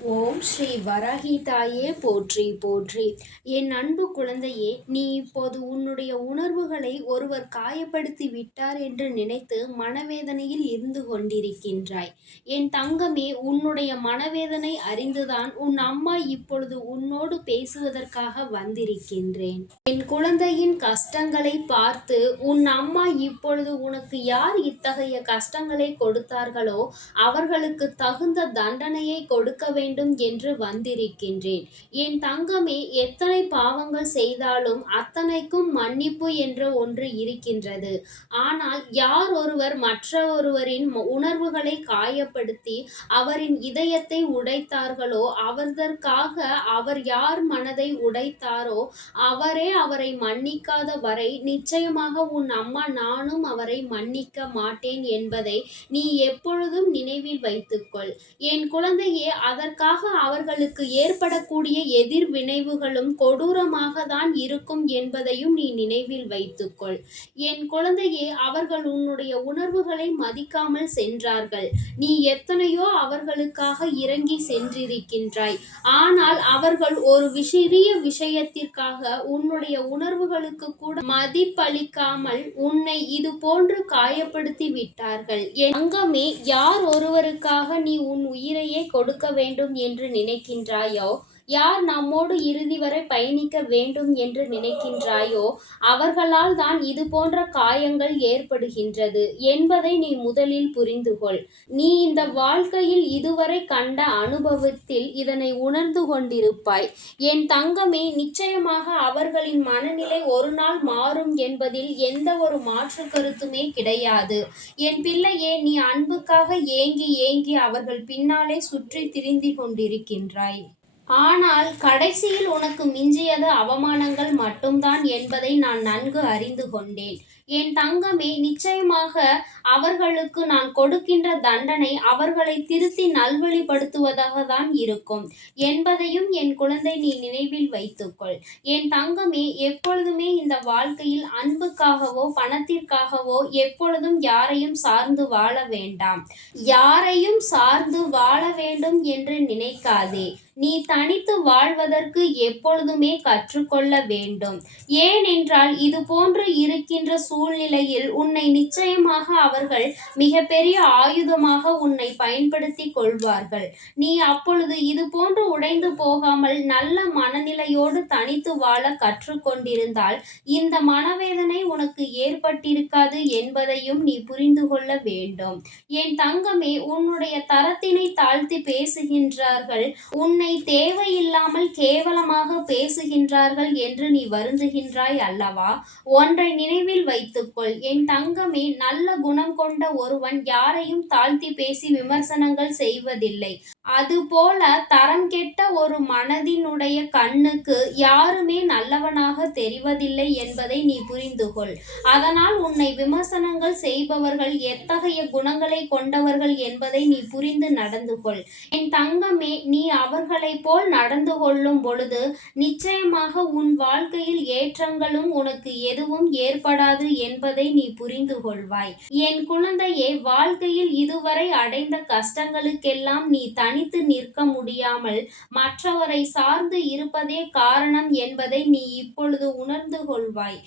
ஓ ஓம் ஸ்ரீ வராகி தாயே போற்றி போற்றி. என் அன்பு குழந்தையே நீ இப்போது உன்னுடைய உணர்வுகளை ஒருவர் காயப்படுத்தி விட்டார் என்று நினைத்து மனவேதனையில் இருந்து கொண்டிருக்கின்றாய். என் தங்கமே உன்னுடைய மனவேதனை அறிந்துதான் உன் அம்மா இப்பொழுது உன்னோடு பேசுவதற்காக வந்திருக்கின்றேன். என் குழந்தையின் கஷ்டங்களை பார்த்து உன் அம்மா இப்பொழுது உனக்கு யார் இத்தகைய கஷ்டங்களை கொடுத்தார்களோ அவர்களுக்கு தகுந்த தண்டனையை கொடுக்க வேண்டும் வேண்டும் என்று வந்திருக்கின்றேன். என் தங்கமே எத்தனை பாவங்கள் செய்தாலும் அத்தனைக்கும் மன்னிப்பு என்ற ஒன்று இருக்கின்றது. ஆனால் யார் ஒருவர் மற்ற ஒருவரின் உணர்வுகளை காயப்படுத்தி அவரின் இதயத்தை உடைத்தார்களோ அவர்தற்காக அவர் யார் மனதை உடைத்தாரோ அவரே அவரை மன்னிக்காத வரை நிச்சயமாக உன் அம்மா நானும் அவரை மன்னிக்க மாட்டேன் என்பதை நீ எப்பொழுதும் நினைவில் வைத்துக்கொள். என் குழந்தையே அதற்காக அவர்களுக்கு ஏற்படக்கூடிய எதிர்வினைவுகளும் கொடூரமாக தான் இருக்கும் என்பதையும் நீ நினைவில் வைத்துக்கொள். என் குழந்தையே அவர்கள் உன்னுடைய உணர்வுகளை மதிக்காமல் சென்றார்கள். நீ எத்தனையோ அவர்களுக்காக இறங்கி சென்றிருக்கின்றாய். ஆனால் அவர்கள் ஒரு சிறிய விஷயத்திற்காக உன்னுடைய உணர்வுகளுக்கு கூட மதிப்பளிக்காமல் உன்னை இது போன்று காயப்படுத்தி விட்டார்கள். என் அங்கமே யார் ஒருவருக்காக நீ உன் உயிரையே கொடுக்க வேண்டும் என்று என்று நினைக்கின்றாயோ? யார் நம்மோடு இறுதி வரை பயணிக்க வேண்டும் என்று நினைக்கின்றாயோ அவர்களால் தான் இது போன்ற காயங்கள் ஏற்படுகின்றது என்பதை நீ முதலில் புரிந்து கொள் நீ இந்த வாழ்க்கையில் இதுவரை கண்ட அனுபவத்தில் இதனை உணர்ந்து கொண்டிருப்பாய். என் தங்கமே நிச்சயமாக அவர்களின் மனநிலை ஒரு நாள் மாறும் என்பதில் எந்த ஒரு மாற்று கருத்துமே கிடையாது. என் பிள்ளையே நீ அன்புக்காக ஏங்கி ஏங்கி அவர்கள் பின்னாலே சுற்றி திரிந்து கொண்டிருக்கின்றாய். ஆனால் கடைசியில் உனக்கு மிஞ்சியது அவமானங்கள் மட்டும்தான் என்பதை நான் நன்கு அறிந்து கொண்டேன். என் தங்கமே நிச்சயமாக அவர்களுக்கு நான் கொடுக்கின்ற தண்டனை அவர்களை திருத்தி நல்வழிப்படுத்துவதாக தான் இருக்கும். என்பதையும் என் குழந்தை நீ நினைவில் வைத்துக்கொள். என் தங்கமே எப்பொழுதுமே இந்த வாழ்க்கையில் அன்புக்காகவோ பணத்திற்காகவோ எப்பொழுதும் யாரையும் சார்ந்து வாழ வேண்டாம். யாரையும் சார்ந்து வாழ வேண்டும் என்று நினைக்காதே. நீ தனித்து வாழ்வதற்கு எப்பொழுதுமே கற்றுக்கொள்ள வேண்டும். ஏனென்றால் இது போன்று இருக்கின்ற சூழ்நிலையில் உன்னை நிச்சயமாக அவர்கள் மிகப்பெரிய ஆயுதமாக உன்னை பயன்படுத்தி கொள்வார்கள். நீ அப்பொழுது இது போன்று உடைந்து போகாமல் நல்ல மனநிலையோடு தனித்து வாழ கற்றுக்கொண்டிருந்தால் இந்த மனவேதனை உனக்கு ஏற்பட்டிருக்காது என்பதையும் நீ புரிந்து கொள்ள வேண்டும். என் தங்கமே உன்னுடைய தரத்தினை தாழ்த்தி பேசுகின்றார்கள். உன்னை தேவையில்லாமல் கேவலமாக பேசுகின்றார்கள் என்று நீ வருந்துகின்றாய் அல்லவா? ஒன்றை நினைவில் வை வைத்துக்கொள். என் தங்கமே நல்ல குணம் கொண்ட ஒருவன் யாரையும் தாழ்த்தி பேசி விமர்சனங்கள் செய்வதில்லை. அதுபோல தரம் கெட்ட ஒரு மனதினுடைய கண்ணுக்கு யாருமே நல்லவனாக தெரிவதில்லை என்பதை நீ புரிந்து கொள் அதனால் உன்னை விமர்சனங்கள் செய்பவர்கள் எத்தகைய குணங்களை கொண்டவர்கள் என்பதை நீ புரிந்து நடந்து கொள் என் தங்கமே நீ அவர்களைப் போல் நடந்து கொள்ளும் பொழுது நிச்சயமாக உன் வாழ்க்கையில் ஏற்றங்களும் உனக்கு எதுவும் ஏற்படாது என்பதை நீ புரிந்து கொள்வாய் என் குழந்தையே வாழ்க்கையில் இதுவரை அடைந்த கஷ்டங்களுக்கெல்லாம் நீ தனித்து நிற்க முடியாமல் மற்றவரை சார்ந்து இருப்பதே காரணம் என்பதை நீ இப்பொழுது உணர்ந்து கொள்வாய்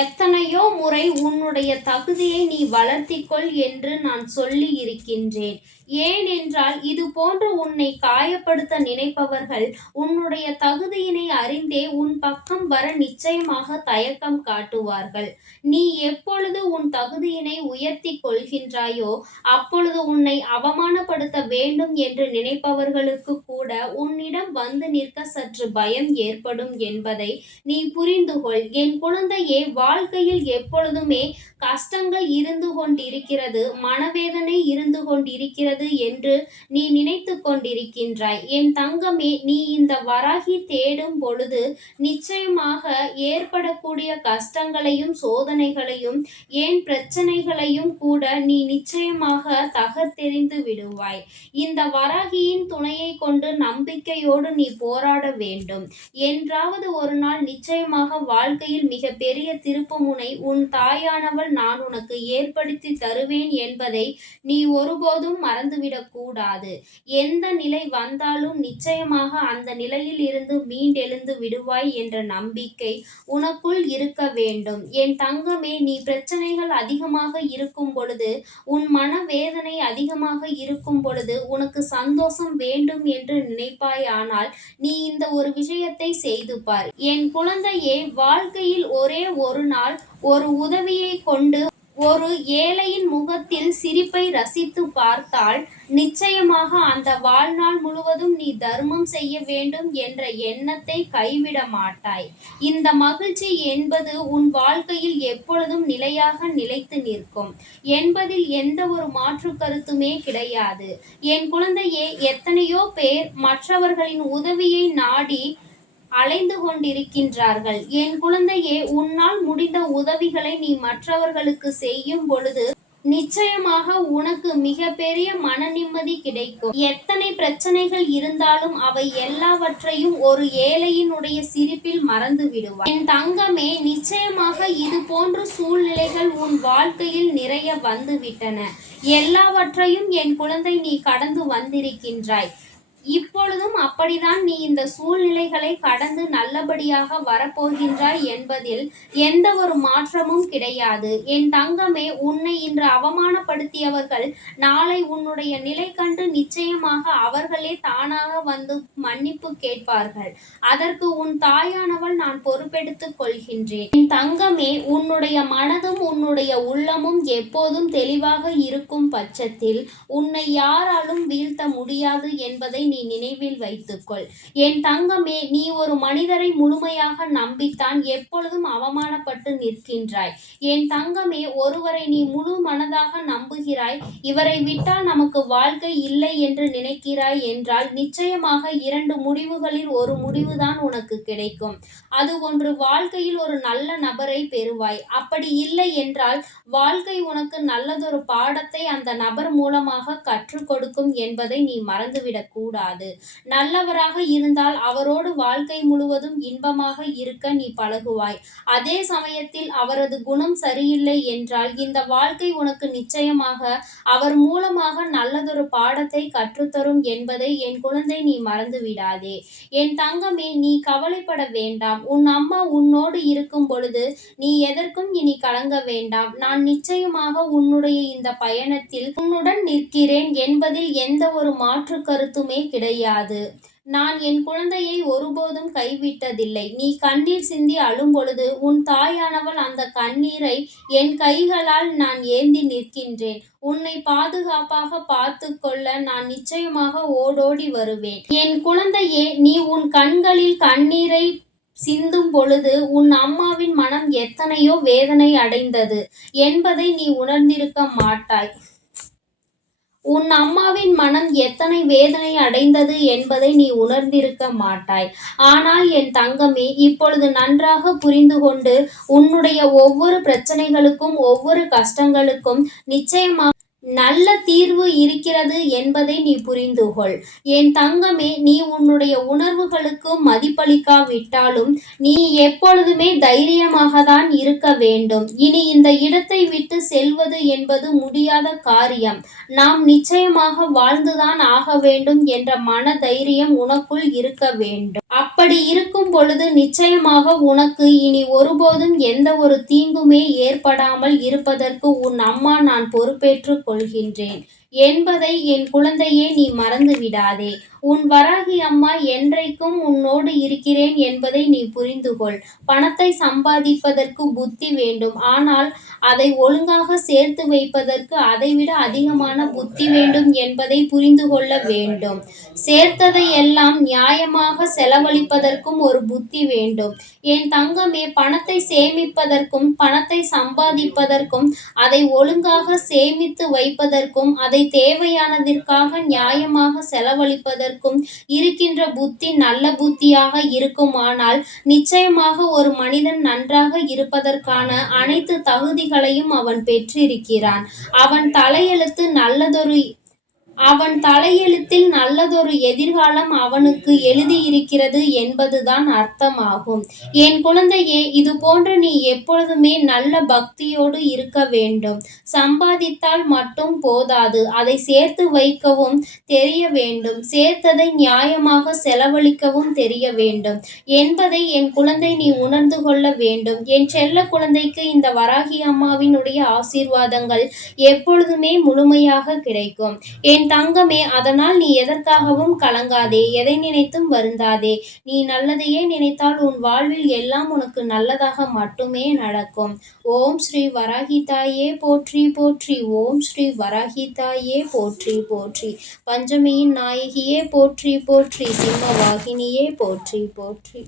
எத்தனையோ முறை உன்னுடைய தகுதியை நீ வளர்த்திக்கொள் என்று நான் சொல்லி இருக்கின்றேன் ஏனென்றால் இது போன்று உன்னை காயப்படுத்த நினைப்பவர்கள் உன்னுடைய தகுதியினை அறிந்தே உன் பக்கம் வர நிச்சயமாக தயக்கம் காட்டுவார்கள். நீ எப்பொழுது உன் தகுதியினை உயர்த்தி கொள்கின்றாயோ அப்பொழுது உன்னை அவமானப்படுத்த வேண்டும் என்று நினைப்பவர்களுக்கு கூட உன்னிடம் வந்து நிற்க சற்று பயம் ஏற்படும் என்பதை நீ புரிந்து கொள். என் குழந்தையே வாழ்க்கையில் எப்பொழுதுமே கஷ்டங்கள் இருந்து கொண்டிருக்கிறது மனவேதனை இருந்து கொண்டிருக்கிறது இருக்கிறது என்று நீ நினைத்து கொண்டிருக்கின்றாய். என் தங்கமே நீ இந்த வராகி தேடும் பொழுது நிச்சயமாக ஏற்படக்கூடிய கஷ்டங்களையும் சோதனைகளையும் ஏன் பிரச்சனைகளையும் கூட நீ நிச்சயமாக தகர்த்தெறிந்து விடுவாய். இந்த வராகியின் துணையை கொண்டு நம்பிக்கையோடு நீ போராட வேண்டும். என்றாவது ஒரு நாள் நிச்சயமாக வாழ்க்கையில் மிக பெரிய திருப்புமுனை உன் தாயானவள் நான் உனக்கு ஏற்படுத்தி தருவேன் என்பதை நீ ஒருபோதும் மறந்து மறந்துவிடக்கூடாது எந்த நிலை வந்தாலும் நிச்சயமாக அந்த நிலையில் இருந்து மீண்டெழுந்து விடுவாய் என்ற நம்பிக்கை உனக்குள் இருக்க வேண்டும். என் தங்கமே நீ பிரச்சனைகள் அதிகமாக இருக்கும் பொழுது உன் மன வேதனை அதிகமாக இருக்கும் பொழுது உனக்கு சந்தோஷம் வேண்டும் என்று நினைப்பாயானால் நீ இந்த ஒரு விஷயத்தை செய்து பார். என் குழந்தையே வாழ்க்கையில் ஒரே ஒரு நாள் ஒரு உதவியை கொண்டு ஒரு ஏழையின் முகத்தில் சிரிப்பை ரசித்து பார்த்தால் நிச்சயமாக அந்த வாழ்நாள் முழுவதும் நீ தர்மம் செய்ய வேண்டும் என்ற எண்ணத்தை கைவிட மாட்டாய். இந்த மகிழ்ச்சி என்பது உன் வாழ்க்கையில் எப்பொழுதும் நிலையாக நிலைத்து நிற்கும். என்பதில் எந்த ஒரு மாற்று கருத்துமே கிடையாது. என் குழந்தையே எத்தனையோ பேர் மற்றவர்களின் உதவியை நாடி அலைந்து கொண்டிருக்கின்றார்கள். என் குழந்தையே உன்னால் முடிந்த உதவிகளை நீ மற்றவர்களுக்கு செய்யும் பொழுது நிச்சயமாக உனக்கு மிகப்பெரிய மன நிம்மதி கிடைக்கும். எத்தனை பிரச்சனைகள் இருந்தாலும் அவை எல்லாவற்றையும் ஒரு ஏழையினுடைய சிரிப்பில் மறந்து விடுவார் என் தங்கமே நிச்சயமாக இது போன்ற சூழ்நிலைகள் உன் வாழ்க்கையில் நிறைய வந்து விட்டன எல்லாவற்றையும் என் குழந்தை நீ கடந்து வந்திருக்கின்றாய். இப்பொழுதும் அப்படிதான் நீ இந்த சூழ்நிலைகளை கடந்து நல்லபடியாக வரப்போகின்றாய் என்பதில் எந்த ஒரு மாற்றமும் கிடையாது. என் தங்கமே உன்னை இன்று அவமானப்படுத்தியவர்கள் நாளை உன்னுடைய நிலை கண்டு நிச்சயமாக அவர்களே தானாக வந்து மன்னிப்பு கேட்பார்கள். அதற்கு உன் தாயானவள் நான் பொறுப்பெடுத்துக் கொள்கின்றேன். என் தங்கமே உன்னுடைய மனதும் உன்னுடைய உள்ளமும் எப்போதும் தெளிவாக இருக்கும் பட்சத்தில் உன்னை யாராலும் வீழ்த்த முடியாது என்பதை நீ நினைவில் வைத்துக்கொள். என் தங்கமே நீ ஒரு மனிதரை முழுமையாக நம்பித்தான் எப்பொழுதும் அவமானப்பட்டு நிற்கின்றாய். என் தங்கமே ஒருவரை நீ முழு மனதாக நம்புகிறாய். இவரை விட்டால் நமக்கு வாழ்க்கை இல்லை என்று நினைக்கிறாய் என்றால் நிச்சயமாக இரண்டு முடிவுகளில் ஒரு முடிவுதான் உனக்கு கிடைக்கும். அது ஒன்று வாழ்க்கையில் ஒரு நல்ல நபரை பெறுவாய். அப்படி இல்லை என்றால் வாழ்க்கை உனக்கு நல்லதொரு பாடத்தை அந்த நபர் மூலமாக கற்றுக் கொடுக்கும் என்பதை நீ மறந்துவிடக்கூடாது. கூடாது. நல்லவராக இருந்தால் அவரோடு வாழ்க்கை முழுவதும் இன்பமாக இருக்க நீ பழகுவாய். அதே சமயத்தில் அவரது குணம் சரியில்லை என்றால் இந்த வாழ்க்கை உனக்கு நிச்சயமாக அவர் மூலமாக நல்லதொரு பாடத்தை கற்றுத்தரும் என்பதை என் குழந்தை நீ மறந்து விடாதே. என் தங்கமே நீ கவலைப்பட வேண்டாம். உன் அம்மா உன்னோடு இருக்கும் பொழுது நீ எதற்கும் இனி கலங்க வேண்டாம். நான் நிச்சயமாக உன்னுடைய இந்த பயணத்தில் உன்னுடன் நிற்கிறேன் என்பதில் எந்த ஒரு மாற்று கருத்துமே கிடையாது. நான் என் குழந்தையை ஒருபோதும் கைவிட்டதில்லை. நீ கண்ணீர் சிந்தி அழும் பொழுது உன் தாயானவள் அந்த கண்ணீரை என் கைகளால் நான் ஏந்தி நிற்கின்றேன். உன்னை பாதுகாப்பாக பார்த்து கொள்ள நான் நிச்சயமாக ஓடோடி வருவேன். என் குழந்தையே நீ உன் கண்களில் கண்ணீரை சிந்தும் பொழுது உன் அம்மாவின் மனம் எத்தனையோ வேதனை அடைந்தது என்பதை நீ உணர்ந்திருக்க மாட்டாய். உன் அம்மாவின் மனம் எத்தனை வேதனை அடைந்தது என்பதை நீ உணர்ந்திருக்க மாட்டாய். ஆனால் என் தங்கமே இப்பொழுது நன்றாக புரிந்து கொண்டு உன்னுடைய ஒவ்வொரு பிரச்சனைகளுக்கும் ஒவ்வொரு கஷ்டங்களுக்கும் நிச்சயமாக நல்ல தீர்வு இருக்கிறது என்பதை நீ புரிந்துகொள். என் தங்கமே நீ உன்னுடைய உணர்வுகளுக்கு மதிப்பளிக்காவிட்டாலும் நீ எப்பொழுதுமே தைரியமாக தான் இருக்க வேண்டும். இனி இந்த இடத்தை விட்டு செல்வது என்பது முடியாத காரியம். நாம் நிச்சயமாக வாழ்ந்துதான் ஆக வேண்டும் என்ற மன தைரியம் உனக்குள் இருக்க வேண்டும். அப்படி இருக்கும் பொழுது நிச்சயமாக உனக்கு இனி ஒருபோதும் எந்த ஒரு தீங்குமே ஏற்படாமல் இருப்பதற்கு உன் அம்மா நான் பொறுப்பேற்றுக் கொள்கின்றேன். என்பதை என் குழந்தையே நீ மறந்து விடாதே. உன் வராகி அம்மா என்றைக்கும் உன்னோடு இருக்கிறேன் என்பதை நீ புரிந்து கொள் பணத்தை சம்பாதிப்பதற்கு புத்தி வேண்டும். ஆனால் அதை ஒழுங்காக சேர்த்து வைப்பதற்கு அதைவிட அதிகமான புத்தி வேண்டும் என்பதை புரிந்து கொள்ள வேண்டும். சேர்த்ததை எல்லாம் நியாயமாக செலவழிப்பதற்கும் ஒரு புத்தி வேண்டும். என் தங்கமே பணத்தை சேமிப்பதற்கும் பணத்தை சம்பாதிப்பதற்கும் அதை ஒழுங்காக சேமித்து வைப்பதற்கும் அதை தேவையானதற்காக நியாயமாக செலவழிப்பதற்கும் இருக்கின்ற புத்தி நல்ல புத்தியாக இருக்குமானால் நிச்சயமாக ஒரு மனிதன் நன்றாக இருப்பதற்கான அனைத்து தகுதிகளையும் அவன் பெற்றிருக்கிறான். அவன் தலையெழுத்து நல்லதொரு அவன் தலையெழுத்தில் நல்லதொரு எதிர்காலம் அவனுக்கு எழுதியிருக்கிறது என்பதுதான் அர்த்தமாகும். என் குழந்தையே இது போன்று நீ எப்பொழுதுமே நல்ல பக்தியோடு இருக்க வேண்டும். சம்பாதித்தால் மட்டும் போதாது. அதை சேர்த்து வைக்கவும் தெரிய வேண்டும். சேர்த்ததை நியாயமாக செலவழிக்கவும் தெரிய வேண்டும். என்பதை என் குழந்தை நீ உணர்ந்து கொள்ள வேண்டும். என் செல்ல குழந்தைக்கு இந்த வராகி அம்மாவினுடைய ஆசீர்வாதங்கள் எப்பொழுதுமே முழுமையாக கிடைக்கும். என் தங்கமே அதனால் நீ எதற்காகவும் கலங்காதே எதை நினைத்தும் வருந்தாதே. நீ நல்லதையே நினைத்தால் உன் வாழ்வில் எல்லாம் உனக்கு நல்லதாக மட்டுமே நடக்கும். ஓம் ஸ்ரீ வராகிதாயே போற்றி போற்றி. ஓம் ஸ்ரீ வராகிதாயே போற்றி போற்றி. பஞ்சமியின் நாயகியே போற்றி போற்றி. சிம்ம வாகினியே போற்றி போற்றி.